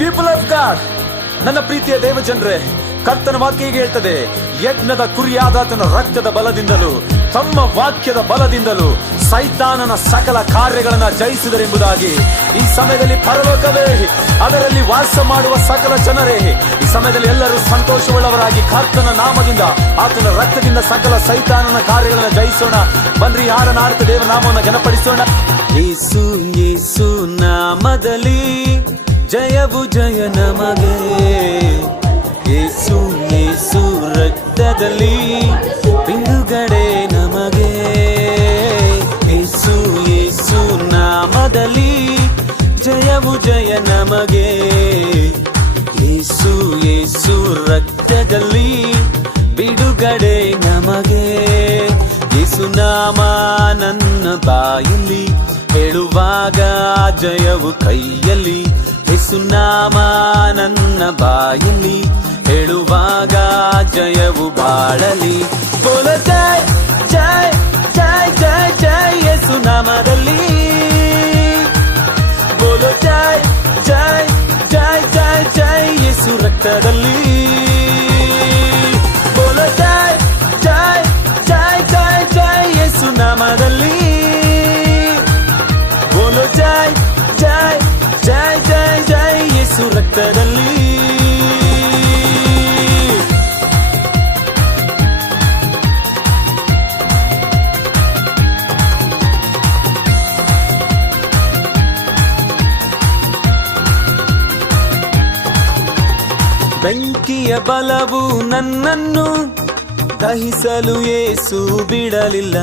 People of god, ನನ್ನ ಪ್ರೀತಿಯ ದೇವಜನರೇ, ಕರ್ತನ ವಾಕ್ಯ ಹೀಗೆ ಹೇಳ್ತದೆ, ಯಜ್ಞದ ಕುರಿಯಾದಾತನ ರಕ್ತದ ಬಲದಿಂದಲೂ ತಮ್ಮ ವಾಕ್ಯದ ಬಲದಿಂದಲೂ ಸೈತಾನನ ಸಕಲ ಕಾರ್ಯಗಳನ್ನ ಜಯಿಸಿದರೆಂಬುದಾಗಿ. ಈ ಸಮಯದಲ್ಲಿ ಪರಲೋಕವೇ, ಅದರಲ್ಲಿ ವಾಸ ಮಾಡುವ ಸಕಲ ಜನರೇ, ಈ ಸಮಯದಲ್ಲಿ ಎಲ್ಲರೂ ಸಂತೋಷವುಳ್ಳವರಾಗಿ ಕರ್ತನ ನಾಮದಿಂದ, ಆತನ ರಕ್ತದಿಂದ ಸಕಲ ಸೈತಾನನ ಕಾರ್ಯಗಳನ್ನ ಜಯಿಸೋಣ. ಬನ್ರಿ, ಹಾಡನ ಆಡ್ತ ದೇವ ನಾಮವನ್ನು ಘನಪಡಿಸೋಣ. ಯೇಸು ಯೇಸು ನಾಮದಲ್ಲಿ ಜಯವು ಜಯ ನಮಗೆ, ಯೇಸು ಯೇಸು ರಕ್ತದಲ್ಲಿ ಬಿಡುಗಡೆ ನಮಗೆ, ಯೇಸು ಯೇಸು ನಾಮದಲ್ಲಿ ಜಯವು ಜಯ ನಮಗೆ, ಯೇಸು ಯೇಸು ರಕ್ತದಲ್ಲಿ ಬಿಡುಗಡೆ ನಮಗೆ. ಯೇಸು ನಾಮ ನನ್ನ ಬಾಯಲ್ಲಿ ಹೇಳುವಾಗ ಜಯವು ಕೈಯಲ್ಲಿ, ಯೇಸು ನಾಮ ನನ್ನ ಬಾಯಲ್ಲಿ ಹೇಳುವಾಗ ಜಯವು ಬಾಳಲಿ. ಬೋಲೋ ಜೈ ಜೈ ಜೈ ಜೈ ಜೈ ಯೇಸು ನಾಮದಲ್ಲಿ, ಬೋಲೋ ಜೈ ಜೈ ಜೈ ಜೈ ಜೈ ಯೇಸು ರಕ್ತದಲ್ಲಿ, ಬೋಲೋ ಜೈ ಜೈ ಜೈ ಜೈ ಜೈ ಯೇಸು ನಾಮದಲ್ಲಿ, ಬೋಲೋ ಜೈ ಜೈ ಜೈ ಜೈ ಜೈ ಯೇಸು ರಕ್ತದಲ್ಲಿ. ಬೆಂಕಿಯ ಬಲವು ನನ್ನನ್ನು ದಹಿಸಲು ಯೇಸು ಬಿಡಲಿಲ್ಲ,